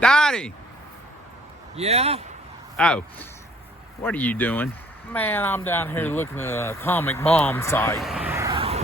Donnie! Yeah? Oh, what are you doing? Man, I'm down here looking at an atomic bomb site.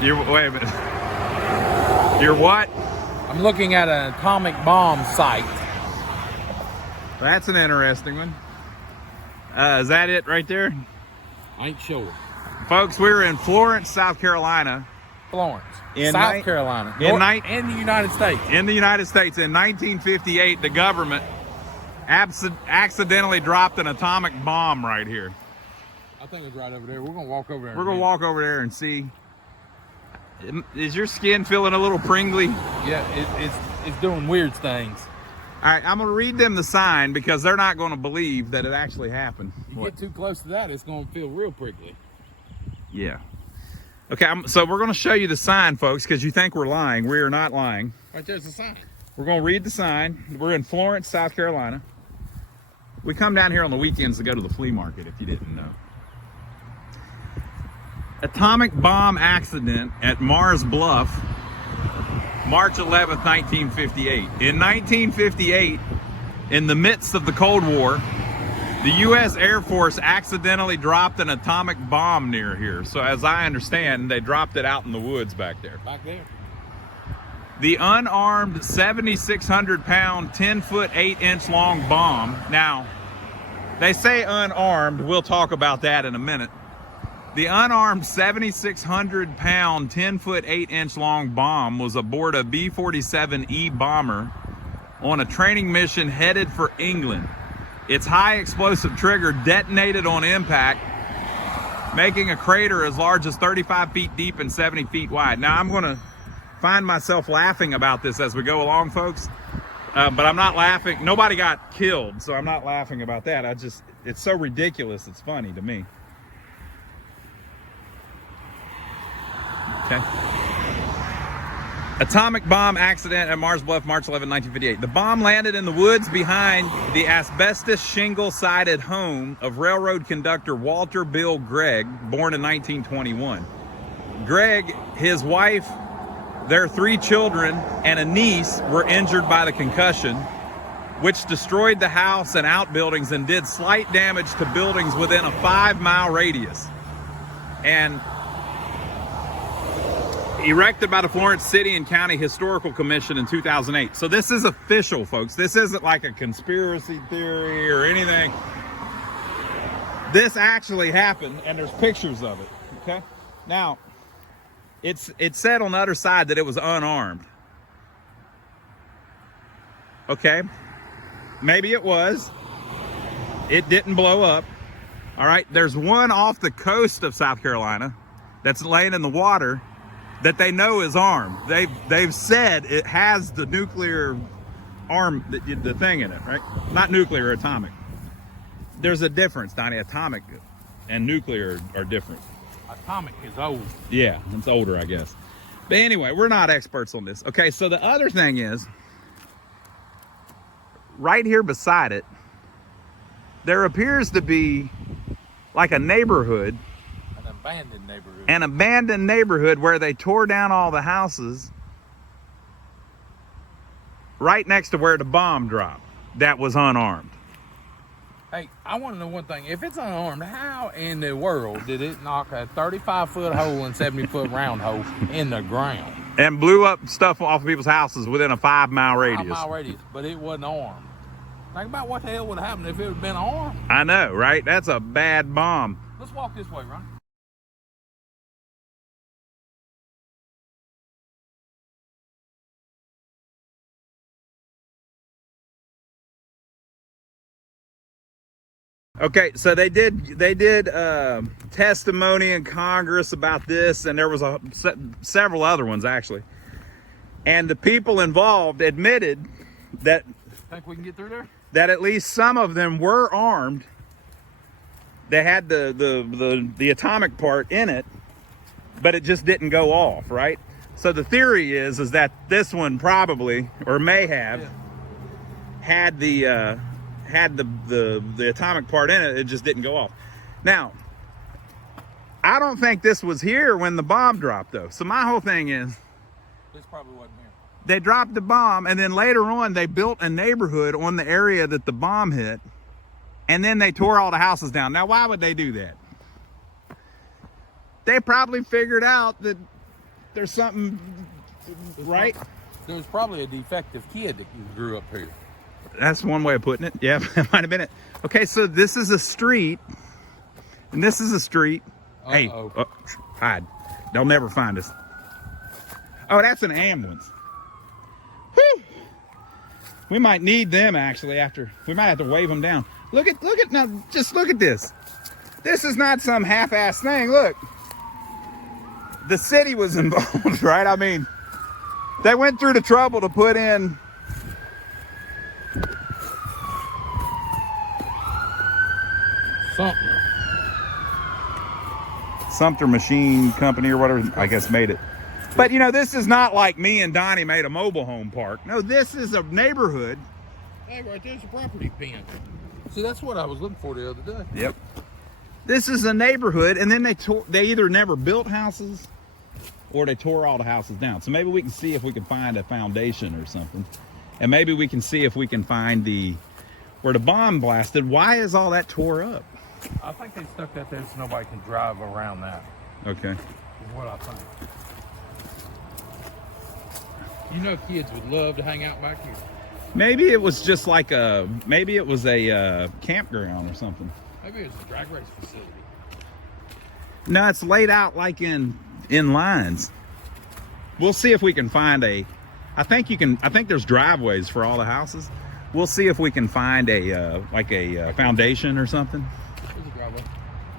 Wait a minute. You're what? I'm looking at an atomic bomb site. That's an interesting one. Is that it right there? I ain't sure. Folks, we're in Florence, South Carolina. Florence, In South Carolina, in the United States. In the United States, in 1958, the government accidentally dropped an atomic bomb right here. I think it's right over there. We're gonna walk over there. We're gonna walk over there and see. Is your skin feeling a little pringly? Yeah, it's doing weird things. All right, I'm gonna read them the sign because they're not gonna believe that it actually happened. You get too close to that, it's gonna feel real prickly. Yeah. Okay, so we're gonna show you the sign, folks, because you think we're lying. We are not lying. Right there's the sign. We're gonna read the sign. We're in Florence, South Carolina. We come down here on the weekends to go to the flea market, if you didn't know. Atomic bomb accident at Mars Bluff, March 11th, 1958. In 1958, in the midst of the Cold War, the U.S. Air Force accidentally dropped an atomic bomb near here. So as I understand, they dropped it out in the woods back there. Back there. The unarmed 7,600-pound, 10-foot, 8-inch long bomb. Now, they say unarmed. We'll talk about that in a minute. The unarmed 7,600-pound, 10-foot, 8-inch long bomb was aboard a B-47E bomber on a training mission headed for England. Its high explosive trigger detonated on impact, making a crater as large as 35 feet deep and 70 feet wide. Now, I'm going to find myself laughing about this as we go along, folks, but I'm not laughing. Nobody got killed, so I'm not laughing about that. It's so ridiculous, it's funny to me. Okay. Atomic bomb accident at Mars Bluff, March 11, 1958. The bomb landed in the woods behind the asbestos shingle-sided home of railroad conductor Walter Bill Gregg, born in 1921. Gregg, his wife, their 3 children, and a niece were injured by the concussion, which destroyed the house and outbuildings and did slight damage to buildings within a 5-mile radius. And erected by the Florence City and County Historical Commission in 2008. So this is official, folks. This isn't like a conspiracy theory or anything. This actually happened, and there's pictures of it, okay? Now, it said on the other side that it was unarmed. Okay, maybe it was. It didn't blow up. All right, there's one off the coast of South Carolina that's laying in the water that they know is armed. They've said it has the nuclear arm, the thing in it, right? Not nuclear, atomic. There's a difference, Donnie. Atomic and nuclear are different. Atomic is old. Yeah, it's older, I guess. But anyway, we're not experts on this. Okay, so the other thing is, right here beside it, there appears to be like a neighborhood. An abandoned neighborhood where they tore down all the houses right next to where the bomb dropped that was unarmed. Hey, I want to know one thing. If it's unarmed, how in the world did it knock a 35-foot hole and 70-foot round hole in the ground? And blew up stuff off of people's houses within a 5-mile radius. 5-mile radius, but it wasn't armed. Think about what the hell would have happened if it had been armed. I know, right? That's a bad bomb. Let's walk this way, Ron. Okay, so they did testimony in Congress about this, and there was several other ones actually. And the people involved admitted that think we can get through there? That at least some of them were armed. They had the atomic part in it, but it just didn't go off, right? So the theory is that this one probably, or may have, had the atomic part in it. It just didn't go off. Now, I don't think this was here when the bomb dropped, though. So my whole thing is, this probably wasn't here. They dropped the bomb, and then later on, they built a neighborhood on the area that the bomb hit, and then they tore all the houses down. Now, why would they do that? They probably figured out that there's something, right? There was probably a defective kid that grew up here. That's one way of putting it. Yeah, that might have been it. Okay, so this is a street, and this is a street. Hey, hide. They'll never find us. Oh, that's an ambulance. Whew. We might need them actually after. We might have to wave them down. Look at now. Just look at this. This is not some half-ass thing. Look, the city was involved, right? I mean, they went through the trouble to put in. Sumter Machine Company or whatever, I guess, made it. But you know, this is not like me and Donnie made a mobile home park. No, this is a neighborhood. Hey, right there's a property pin. See, that's what I was looking for the other day. Yep. This is a neighborhood, and then they either never built houses or they tore all the houses down. So maybe we can see if we can find a foundation or something. And maybe we can see if we can find where the bomb blasted. Why is all that tore up? I think they stuck that there so nobody can drive around that. Okay. Is what I think. You know, kids would love to hang out back here. Maybe it was just like maybe it was a campground or something. Maybe it was a drag race facility. No, it's laid out like in lines. We'll see if we can find I think there's driveways for all the houses. We'll see if we can find a foundation or something. There's a driveway.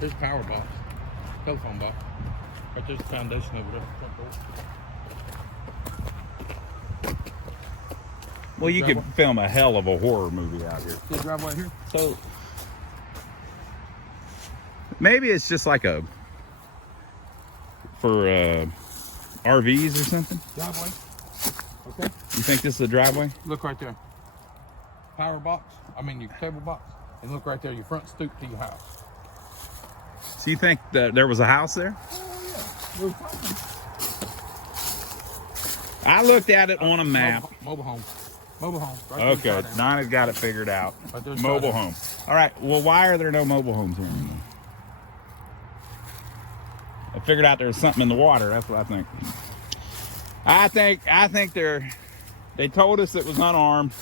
There's a power box. Telephone box. Right there's the foundation over there. Front door. Well, you could film a hell of a horror movie out here. See a driveway here? So maybe it's just like for RVs or something. Driveway. Okay. You think this is a driveway? Look right there. Power box. I mean your cable box. And look right there, your front stoop to your house. So you think that there was a house there? Oh yeah. I looked at it on a map. Mobile home. Mobile home. Right Okay, Donna's got it figured out. Right Mobile home. All right. Well, why are there no mobile homes here anymore? I figured out there was something in the water. That's what I think. I think they told us it was unarmed,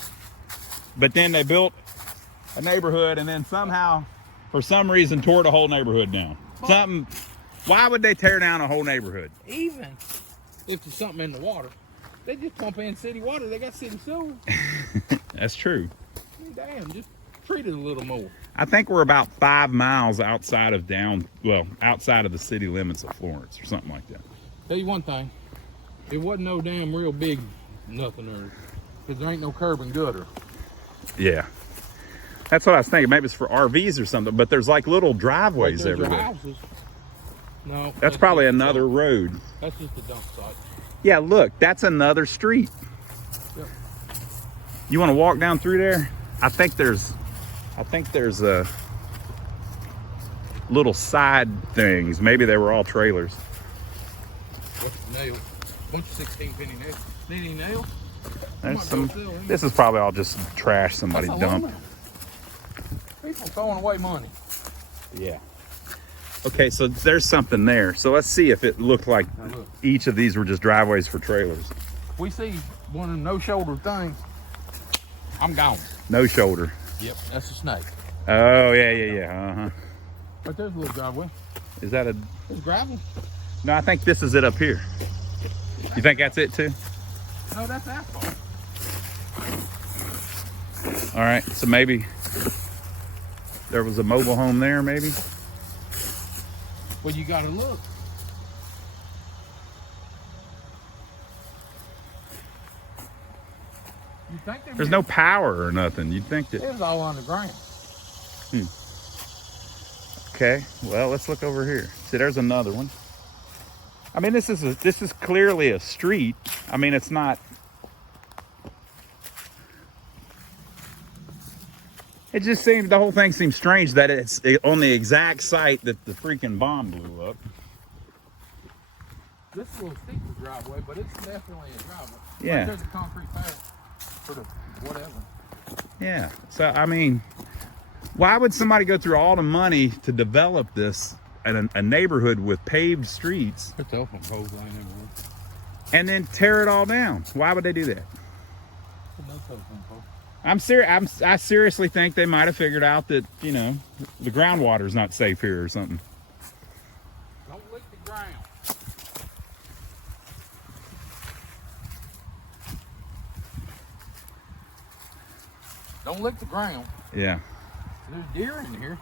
but then they built a neighborhood and then somehow, for some reason, tore the whole neighborhood down. Why would they tear down a whole neighborhood? Even if there's something in the water, they just pump in city water. They got city sewer. That's true. I mean, damn, just treat it a little more. I think we're about 5 miles outside of outside of the city limits of Florence or something like that. Tell you one thing, it wasn't no damn real big nothing there, because there ain't no curb and gutter. Yeah. That's what I was thinking. Maybe it's for RVs or something, but there's like little driveways everywhere. Houses. No. That's probably another road. That's just a dump site. Yeah, look, that's another street. Yep. You want to walk down through there? I think there's little side things. Maybe they were all trailers. What's the nail? Bunch of 16-penny nails. Need any nails? This is probably all just trash somebody dumped. People throwing away money. Yeah. Okay, so there's something there. So let's see if it looked like each of these were just driveways for trailers. We see one of them no-shoulder things. I'm gone. No shoulder. Yep, that's a snake. Oh, yeah. Uh-huh. Right there's a little driveway. Is that a... It's gravel. No, I think this is it up here. You think that's it too? No, that's asphalt. All right, so maybe there was a mobile home there, maybe? Well, you gotta look. You think there's no power or nothing. You'd think that... It was all underground. Okay, well, let's look over here. See, there's another one. I mean, this is clearly a street. I mean, it's not... It just seems, the whole thing seems strange that it's on the exact site that the freaking bomb blew up. This is a little steeper driveway, but it's definitely a driveway. Yeah. Like, there's a concrete pad for the whatever. Yeah. So, I mean, why would somebody go through all the money to develop this in a neighborhood with paved streets There's telephone poles laying everywhere. and then tear it all down? Why would they do that? There's no telephone pole. I seriously think they might have figured out that, you know, the groundwater's not safe here or something. Don't lick the ground. Don't lick the ground. Yeah. There's deer in here.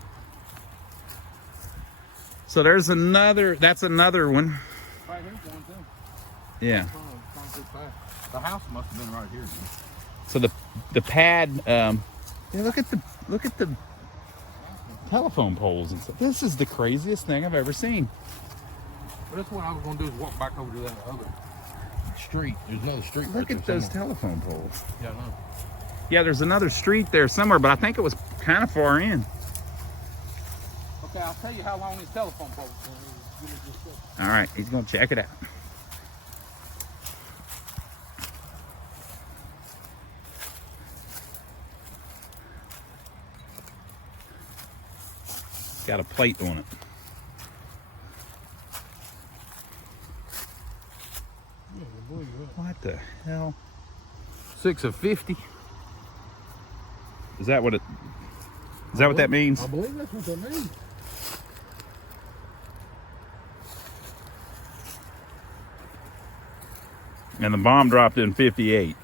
So there's another, that's another one. Right, there's one too. Yeah. Concrete pad. The house must have been right here. So the pad, yeah, look at the telephone poles and stuff. This is the craziest thing I've ever seen. But that's what I was going to do is walk back over to that other street. There's another street. Look right at there those somewhere. telephone poles. Yeah, I know. Yeah, there's another street there somewhere, but I think it was kind of far in. Okay, I'll tell you how long these telephone poles are. Give me just a second. All right, he's gonna check it out. Got a plate on it. What the hell? 6 of 50. Is that what it? Is that what that means? I believe that's what that means. And the bomb dropped in 58.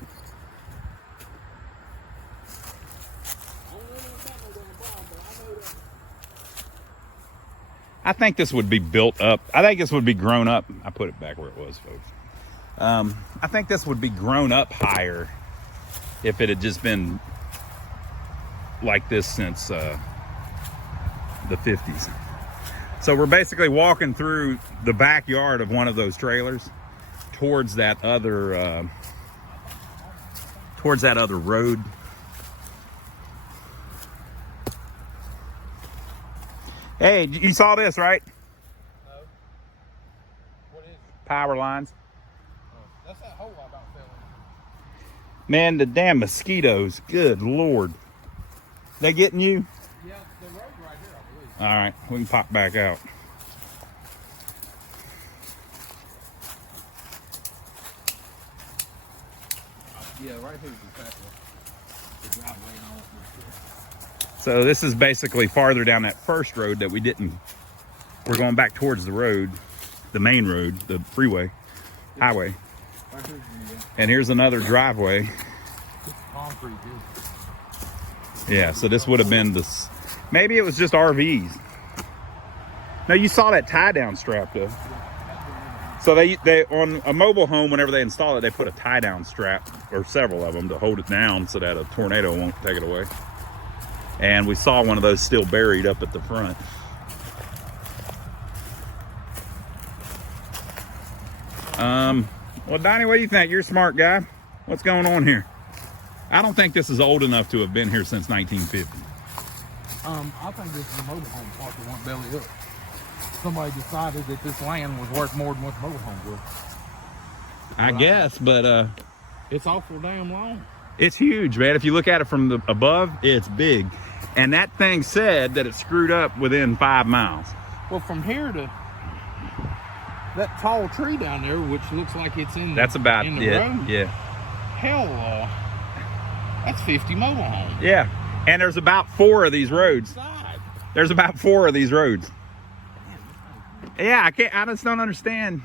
I think this would be built up. I think this would be grown up. I put it back where it was, folks. I think this would be grown up higher if it had just been like this since the 50s. So we're basically walking through the backyard of one of those trailers towards that other road. Hey, you saw this, right? No. What is it? Power lines. Oh, that's that hole I about fell in. Man, the damn mosquitoes. Good Lord. They getting you? Yeah, the road right here, I believe. All right, we can pop back out. Yeah, right here's exactly the driveway and all that. So this is basically farther down that first road that we didn't. We're going back towards the road, the main road, the freeway, highway. Right here's the And here's another driveway. concrete here. Yeah, so this would have been this. Maybe it was just RVs. No, you saw that tie down strap though. So they on a mobile home, whenever they install it, they put a tie down strap or several of them to hold it down so that a tornado won't take it away. And we saw one of those still buried up at the front. Well, Donnie, what do you think? You're a smart guy. What's going on here? I don't think this is old enough to have been here since 1950. I think this is a mobile home park that went belly up. Somebody decided that this land was worth more than what the mobile home was. I guess, but It's awful damn long. it's huge, man. If you look at it from the above, it's big. And that thing said that it screwed up within 5 miles. Well, from here to that tall tree down there, which looks like it's in the, That's about in it. the road. Yeah. Hell, that's 50 mobile homes. Yeah. And there's about 4 of these roads. Side. There's about 4 of these roads. Yeah, I just don't understand.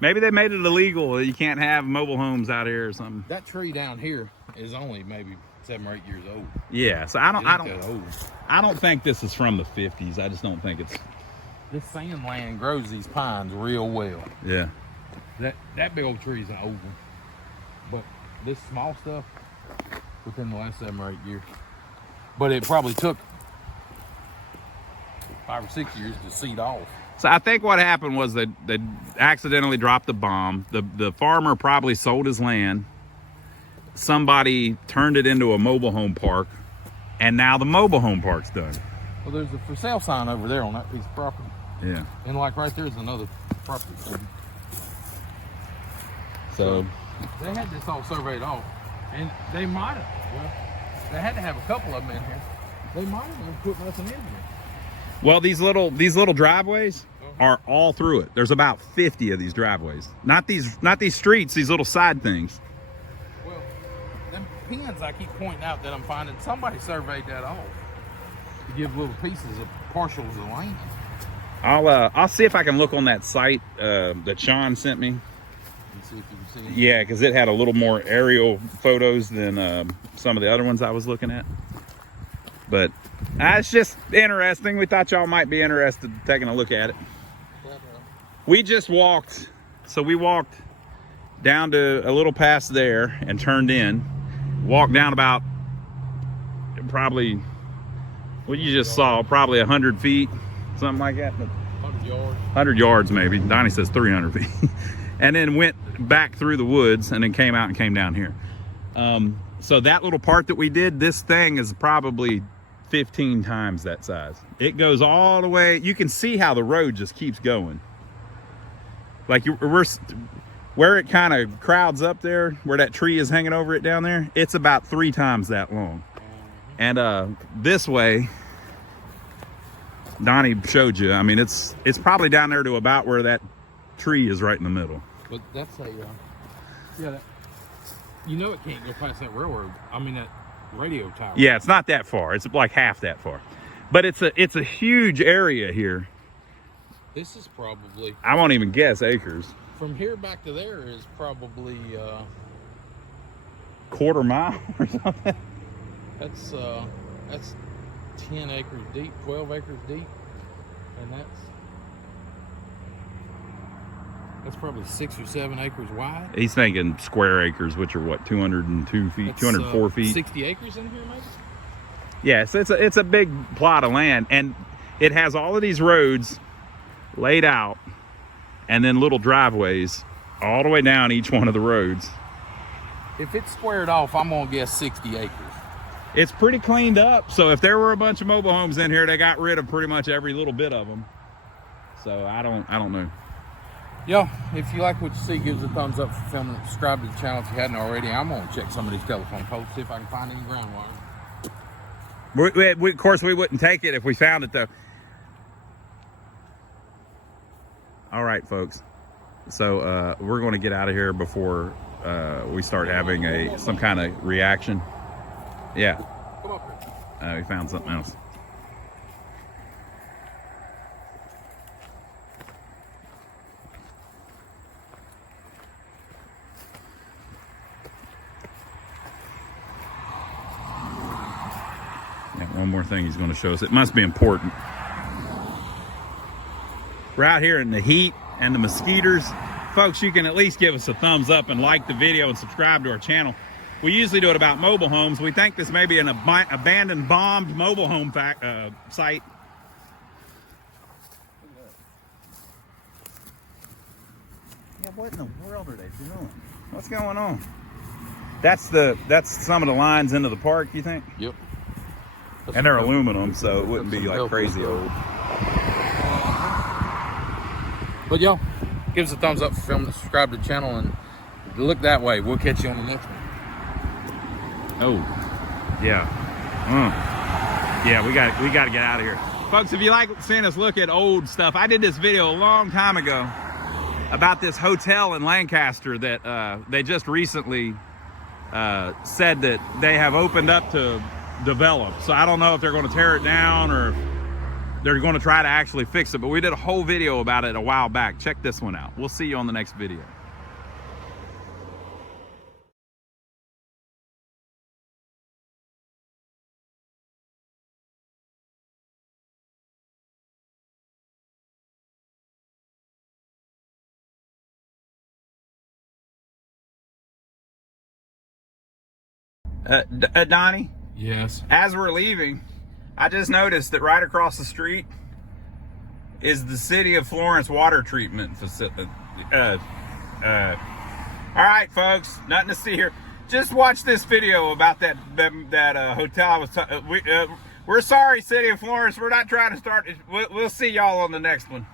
Maybe they made it illegal. You can't have mobile homes out here or something. That tree down here is only maybe 7 or 8 years old. Yeah, so It ain't that old. I don't think this is from the 50s. I just don't think it's. This sand land grows these pines real well. Yeah. That big old tree is an old one. But this small stuff, within the last 7 or 8 years. But it probably took 5 or 6 years to seed off. So I think what happened was that they accidentally dropped the bomb. The farmer probably sold his land. Somebody turned it into a mobile home park, and now the mobile home park's done. Well, there's a for sale sign over there on that piece of property. Yeah. And like right there's another property. So they had this all surveyed off, and they might have. Well, they had to have a couple of them in here. They might have put nothing in here. well, these little driveways are all through it. There's about 50 of these driveways. Not these streets, these little side things. Well, them pins I keep pointing out that I'm finding, somebody surveyed that off to give little pieces of partials of land. I'll see if I can look on that site that Sean sent me. And see if you can see. Yeah, because it had a little more aerial photos than some of the other ones I was looking at. But it's just interesting. We thought y'all might be interested in taking a look at it. We just walked, so we walked down to a little past there and turned in. Walked down about probably, what you just saw, probably 100 feet, something like that. 100 yards. 100 yards maybe. Donnie says 300 feet. And then went back through the woods and then came out and came down here. So that little part that we did, this thing is probably 15 times that size. It goes all the way. You can see how the road just keeps going. Like where it kind of crowds up there, where that tree is hanging over it down there, it's about 3 times that long. And this way, Donnie showed you. I mean, it's probably down there to about where that tree is right in the middle. But that's a you know it can't go past that railroad. I mean that radio tower. Yeah, it's not that far. It's like half that far. But it's a huge area here. This is probably, I won't even guess acres. from here back to there is probably Quarter mile or something. that's 10 acres deep, 12 acres deep, and that's probably 6 or 7 acres wide. He's thinking square acres, which are what, 202 feet, That's, 204 feet. 60 acres in here, maybe. Yes, it's a big plot of land, and it has all of these roads laid out, and then little driveways all the way down each one of the roads. If it's squared off, I'm gonna guess 60 acres. It's pretty cleaned up. So if there were a bunch of mobile homes in here, they got rid of pretty much every little bit of them. So I don't know. Yo, if you like what you see, give us a thumbs up for filming. Subscribe to the channel if you hadn't already. I'm gonna check some of these telephone poles, see if I can find any ground wire. Of course, we wouldn't take it if we found it, though. All right, folks. So we're going to get out of here before we start having some kind of reaction. Yeah. Come up here. We found something else. One more thing he's going to show us. It must be important. We're out here in the heat and the mosquitoes. Folks, you can at least give us a thumbs up and like the video and subscribe to our channel. We usually do it about mobile homes. We think this may be an abandoned, bombed mobile home site. Yeah, what in the world are they doing? What's going on? That's some of the lines into the park, you think? Yep. And they're aluminum, so it wouldn't be like crazy old. But y'all, give us a thumbs up for filming, subscribe to the channel, and look that way. We'll catch you on the next one. Oh, yeah. Yeah, we got to get out of here. Folks, if you like seeing us look at old stuff, I did this video a long time ago about this hotel in Lancaster that they just recently said that they have opened up to develop. So I don't know if they're going to tear it down or if they're going to try to actually fix it, but we did a whole video about it a while back. Check this one out. We'll see you on the next video. Donnie? Yes. As we're leaving, I just noticed that right across the street is the City of Florence water treatment facility. All right, folks, nothing to see here. Just watch this video about that hotel I was talking. We're sorry, City of Florence. We're not trying to start. We'll see y'all on the next one.